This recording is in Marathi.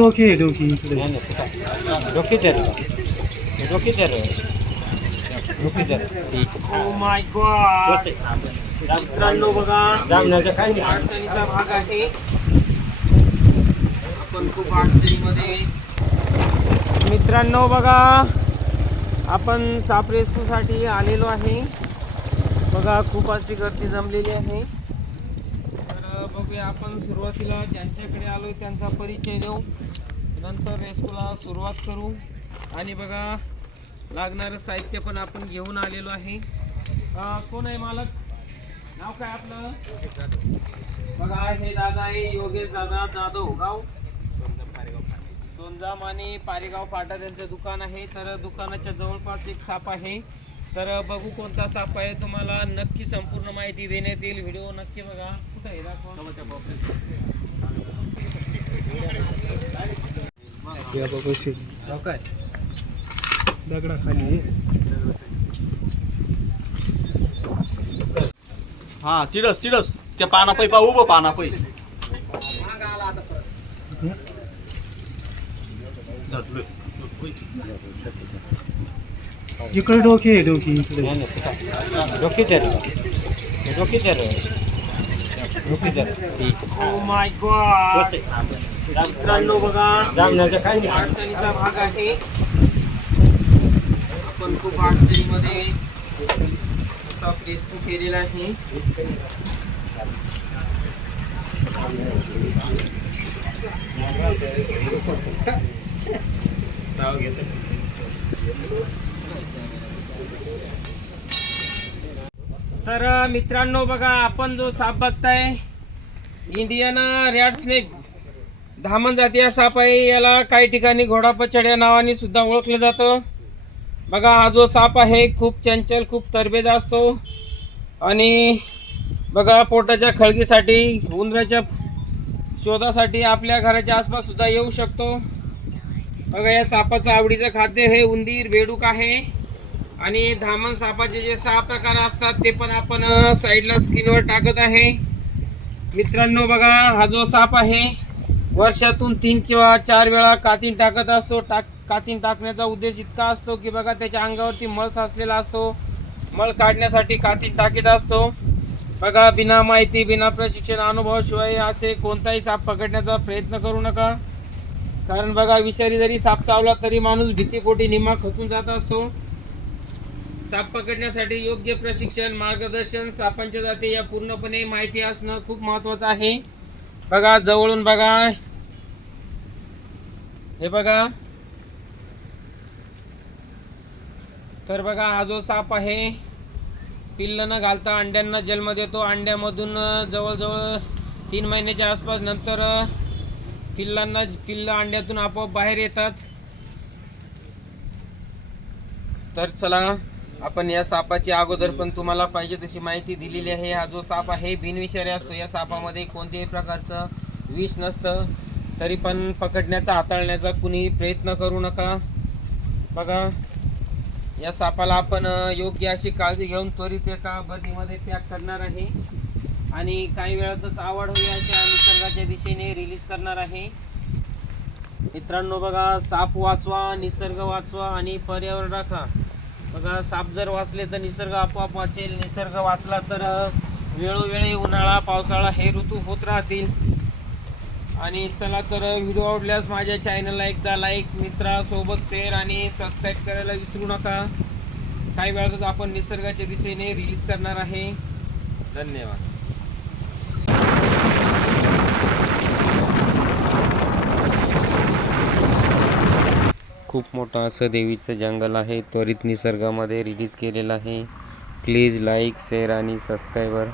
डोकी आहे डोकी इकडे. डोकी तर डोकी तर डोकी तर ओ माय गॉड मित्रांनो बघा. जामण्याचं काय नाही. अडचणीचा भाग आहे. आपण खूप अडचणीमध्ये मित्रांनो बघा आपण साप रेस्क्यूसाठी आलेलो आहे. बघा खूप अशी गर्दी जमलेली आहे. बघूया आपण सुरुवातीला ज्यांच्याकडे आलो त्यांचा परिचय देऊ. नंतर रेस्क्यूला सुरुवात करू. आणि बघा लागणारं साहित्य पण आपण घेऊन आलेलो आहे. कोण आहे मालक? नाव काय आपलं? बघा हे दादा आहे योगेश दादा जाधव गाव सोनजाम आणि पारेगाव फाटा त्यांचं दुकान आहे. तर दुकानाच्या जवळपास एक साप आहे. तर बघू कोणता साप आहे. तुम्हाला नक्की संपूर्ण माहिती देण्यात येईल. व्हिडिओ नक्की बघा. कुठं आहे? दाखवा. काय? हा तिडस तिडस त्या पाना पै पा उभं पाना पै इकडे डोकी आहे डोकी इकडे डोकी तर डोकी तर डोकी गॉड मित्रांनो बघा जामण्याचं काय अडचणीचा भाग आहे आपण खूप अडचणीमध्ये असा रेस्क्यू केलेला आहे तर मित्रांनो बघा आपण जो साप बघताय इंडियन रॅड स्नेक धामण हा साप आहे. याला काही ठिकाणी घोडापचड्या नावाने सुद्धा ओळखलं जातं. बघा हा जो साप आहे खूप चंचल खूप तरबेजा असतो. आणि बघा पोटाच्या खळगीसाठी उंदराच्या शोधासाठी आपल्या घराच्या आसपास सुद्धा येऊ शकतो. बघा या सापाचं आवडीचं खाद्य हे उंदीर बेडूक आहे. आणि धामण सापाचे जे सहा प्रकार असतात ते पण आपण साईडला स्क्रीनवर टाकत आहे. मित्रांनो बघा हा जो साप आहे वर्षातून तीन किंवा चार वेळा कातीन टाकत असतो. टाक कातीन टाकण्याचा उद्देश इतका असतो की बघा त्याच्या अंगावरती मळ साचलेला असतो. मळ काढण्यासाठी कातीन टाकीत असतो. बघा बिना माहिती बिना प्रशिक्षण अनुभवाशिवाय असे कोणताही साप पकडण्याचा प्रयत्न करू नका. कारण बघा विषारी जरी साप चावला तरी माणूस भीतीपोटी निम्मा खचून जात असतो. साप पकडण्यासाठी योग्य प्रशिक्षण मार्गदर्शन सापांच्या जाती या पूर्णपणे माहिती असणं खूप महत्वाचं आहे. बघा जवळून बघा. हे बघा. तर बघा हा जो साप आहे पिल्ल न घालता अंड्यांना जन्म देतो. अंड्यामधून जवळजवळ तीन महिन्याच्या आसपास नंतर पिल्लांना पिल्ल अंड्यातून आपोआप बाहेर येतात. तर चला आपण या सापाची अगोदर पण तुम्हाला पाहिजे तशी माहिती दिलेली आहे. हा जो साप आहे बिनविषारी असतो. या सापामध्ये कोणत्याही प्रकारचं विष नसतं. तरी पण पकडण्याचा हाताळण्याचा कुणी प्रयत्न करू नका. बघा या सापाला आपण योग्य अशी काळजी घेऊन त्वरित एका बर्नीमध्ये त्याग करणार आहे. आणि काही वेळातच आवड होईल अशा निसर्गाच्या दिशेने रिलीज करणार आहे. मित्रांनो बघा साप वाचवा निसर्ग वाचवा आणि पर्यावरण राखा. बघा साप जर वाचले तर निसर्ग आपोआप वाचेल. निसर्ग वाचला तर वेळोवेळी उन्हाळा पावसाळा हे ऋतू होत राहतील. आणि चला तर व्हिडिओ आवडल्यास माझ्या चॅनलला एकदा लाईक मित्रासोबत शेअर आणि सबस्क्राईब करायला विसरू नका. काही वेळातच आपण निसर्गाच्या दिशेने रिलीज करणार आहे. धन्यवाद. खूप मोठं असं देवीचं जंगल आहे. त्वरित निसर्गामध्ये रिलीज केलेलं आहे. प्लीज लाईक शेअर आणि सबस्क्रायबर